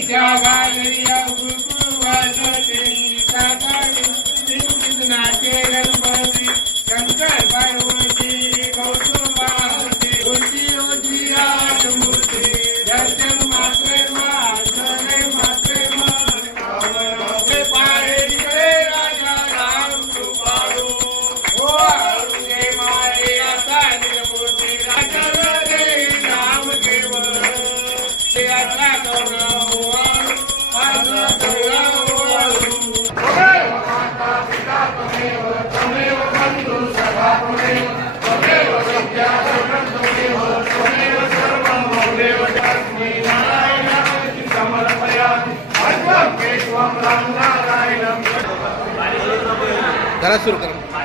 Sitya Gaudariya Guru करा सुरू करा